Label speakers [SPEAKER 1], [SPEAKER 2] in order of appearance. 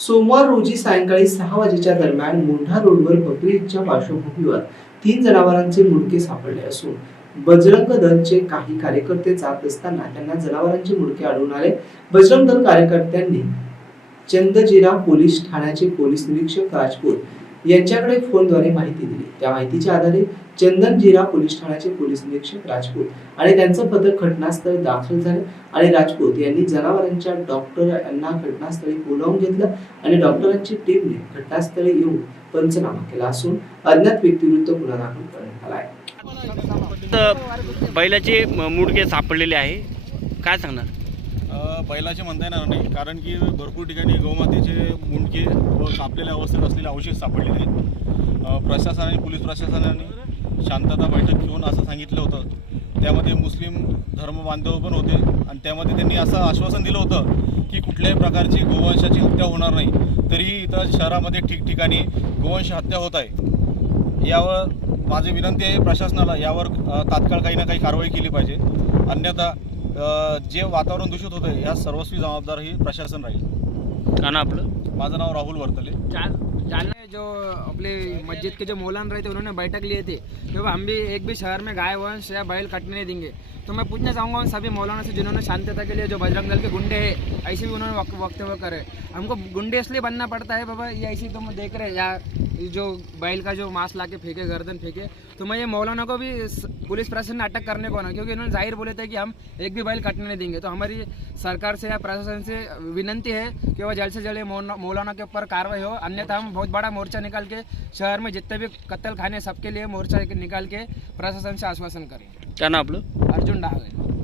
[SPEAKER 1] सोमवार रोजी सायंकाळी सहा वाजेच्या दरम्यान मुंढा रोडवर बकरीच्या पार्श्वभूमीवर तीन जनावरांचे मुडके सापडले असून बजरंग दलचे काही कार्यकर्ते जात असताना त्यांना जनावरांचे मुडके आढळून आले. बजरंग दल कार्यकर्त्यांनी चंदजिरा पोलीस ठाण्याचे पोलीस निरीक्षक राजपूत यांच्याकडे फोनद्वारे माहिती दिली. त्या माहितीच्या आधारे चंदनजिरा पोलीस ठाण्याचे पोलीस निरीक्षक राजपूत आणि त्यांचं पथक घटनास्थळी दाखल झाले आणि राजपूत यांनी जनावरांच्या डॉक्टर यांना घटनास्थळी बोलावून घेतलं आणि डॉक्टरांची टीमने घटनास्थळी येऊन पंचनामा केला असून अज्ञात व्यक्तीविरुद्ध गुन्हा दाखल करण्यात आला आहे.
[SPEAKER 2] बैलाचे मुडके सापडलेले आहे. काय सांगणार?
[SPEAKER 3] अ, बैलाचे म्हणता येणार नाही कारण की भरपूर ठिकाणी गौमातेचे मुंडके व कापलेल्या अवस्थेत असलेले अवशेष सापडलेले आहेत. प्रशासनाने पोलीस प्रशासनाने शांतता बैठक घेऊन असं सांगितलं होतं. त्यामध्ये मुस्लिम धर्म बांधव पण होते आणि त्यामध्ये त्यांनी असं आश्वासन दिलं होतं की कुठल्याही प्रकारची गोवंशाची हत्या होणार नाही. तरीही इथं शहरामध्ये ठिकठिकाणी गोवंश हत्या होत आहे. यावर माझी विनंती आहे प्रशासनाला यावर तात्काळ काही ना काही कारवाई केली पाहिजे. अन्यथा जे वातावरण दूषित होतं या सर्वस्वी जबाबदार ही प्रशासन राहील.
[SPEAKER 2] का ना आपलं?
[SPEAKER 3] माझं नाव राहुल वर्तले.
[SPEAKER 4] में जो अपने मस्जिद के जो मौलान रहे थे उन्होंने बैठक लिए थे। तो हम भी एक भी शहर में गाय वंश या बैल कटने नहीं देंगे। तो मैं पूछना चाहूँगा उन सभी मौलाना से जिन्होंने शांतता के लिए जो बजरंग दल के गुंडे हैं ऐसे भी उन्होंने वक- वक्तव्य करे। हमको गुंडे इसलिए बनना पड़ता है बाबा ये ऐसे तुम देख रहे हैं या जो बैल का जो मांस ला के फेंके गर्दन फेंके तो मैं ये मौलाना को भी पुलिस प्रशासन ने अटक करने को ना क्योंकि इन्होंने जाहिर बोले थे कि हम एक भी बैल कटने नहीं देंगे। तो हमारी सरकार से या प्रशासन से विनंती है कि वह जल्द से जल्द ये मौलाना के ऊपर कार्रवाई हो। अन्यथा हम बहुत बड़ा मोर्चा निकाल के शहर में जितने भी कत्ल खाने सबके लिए मोर्चा निकाल के प्रशासन से आश्वासन करेंगे।
[SPEAKER 2] का ना आपलं
[SPEAKER 4] अर्जुन डागे